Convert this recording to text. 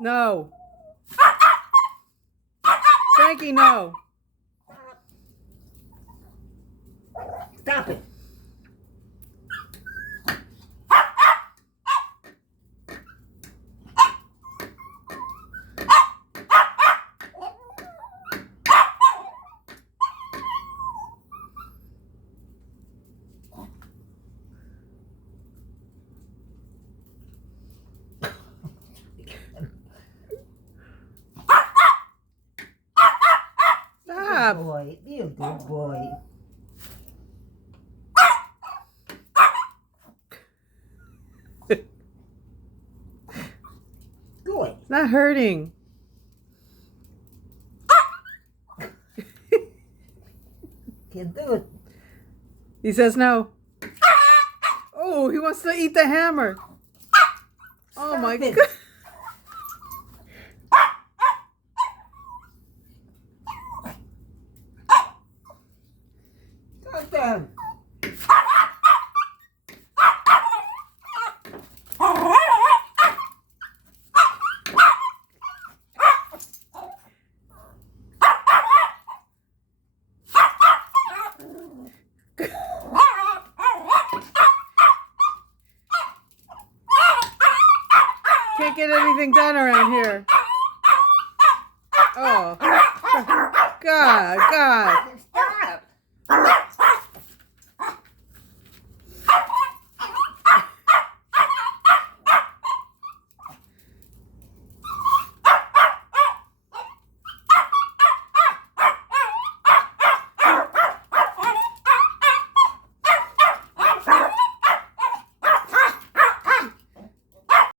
No. Frankie, no. Stop it. Stop. Good boy. Be a good boy. Good. It's not hurting. Can't do it. He says no. Oh, he wants to eat the hammer. Oh my Stop it. God. Calm down. Can't get anything done around here. Oh. God, God.